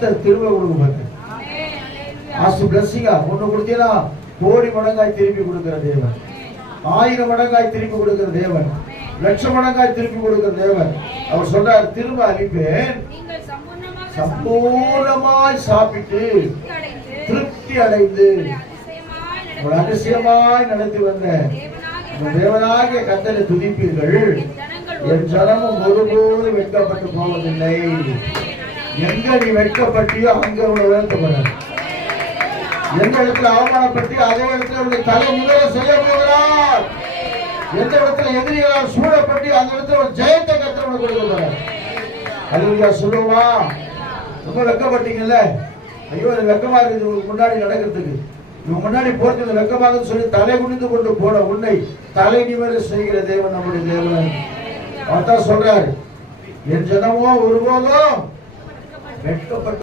கர்த்தர் திரும்ப கொடுக்க ஆசு பிளஸிங்கா ஒண்ணு கொடுத்தீங்கன்னா கோடி மடங்காய் திருப்பி கொடுக்கிற தேவன், 1000 மடங்காய் திருப்பி கொடுக்கிற தேவன், லட்சம் மடங்காய் திருப்பி கொடுக்கிற தேவன். அவர் சொல்றார், திரும்ப அளிப்பேன், சம்பூர்ணமாய் சாப்பிட்டு திருப்தி அடைந்து ஒரு அதிசயமாய் நடத்தி வந்த தேவனாகிய கர்த்தரை துதிப்பீர்கள். என் ஜனமும் ஒருபோது வெட்கப்பட்டு போவதில்லை. எங்க நீ வெட்கப்பட்டியோ அங்க உயர்த்தப்பட, எந்த இடத்துல அவமானப்பட்டியோ அதே இடத்துல உடைய தலை முதல செய்ய போகிறார். எந்த இடத்துல எதிரிகளால் சூழப்பட்டியோ அந்த இடத்துல ஒரு ஜெயத்தை கர்த்தர் கொடுக்க போறார். அல்லேலூயா சொல்லுவா. ரொம்ப வெட்கப்பட்டீங்கல்ல, ஐயோ அது வெட்கமா இருக்குது உங்களுக்கு முன்னாடி நடக்கிறதுக்கு, இவங்க முன்னாடி போறது வெட்கமாக சொல்லி தலை குனிந்து கொண்டு போன உன்னை தலை நிமிர செய்கிற தேவன் நம்முடைய தேவன். அதான் சொல்றாரு, என் ஜனமோ ஒருபோதும் வெட்கப்பட்டு